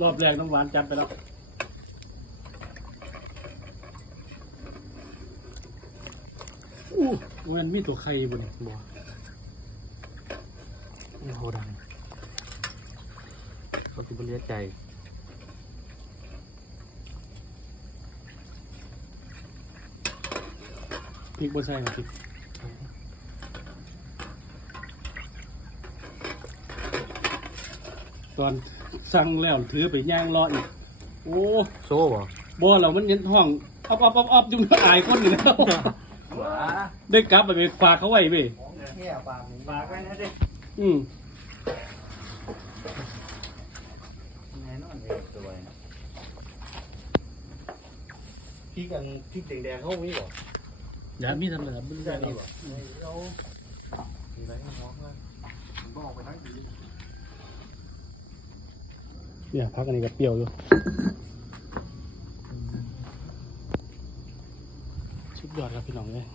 รอบแรกน้องหวานจัดไปแล้ว อู้มันมีตัวไข่บนบ่นี่โหดังเขาคือเลียใจ พริกบนใส่ครับพริกตอนสั่งแล้วถือไปย่างรออีก โอ้โซ่บ่บ่เรามันเย็นท้องอ๊อบอ๊อบอ๊อบอ๊อบจุ่มอายคนอยู่แล้วว้าได้กลับไปไปฝากเขาไว้เว้ยของแค่ปากนี้ปากไว้นะดิอืมแน่นอนเลยสวยพริกอันพริกแดงๆเขามีบ่อ อย่ามีทำอะไรบไม่ได้หรอกเราไรให้น้องบ้างผมบอกไปทั้งทีเนี่ยพักอันนี้ก็เปรี้ยวอยู่ชุดยอดครับพี่น้องเลย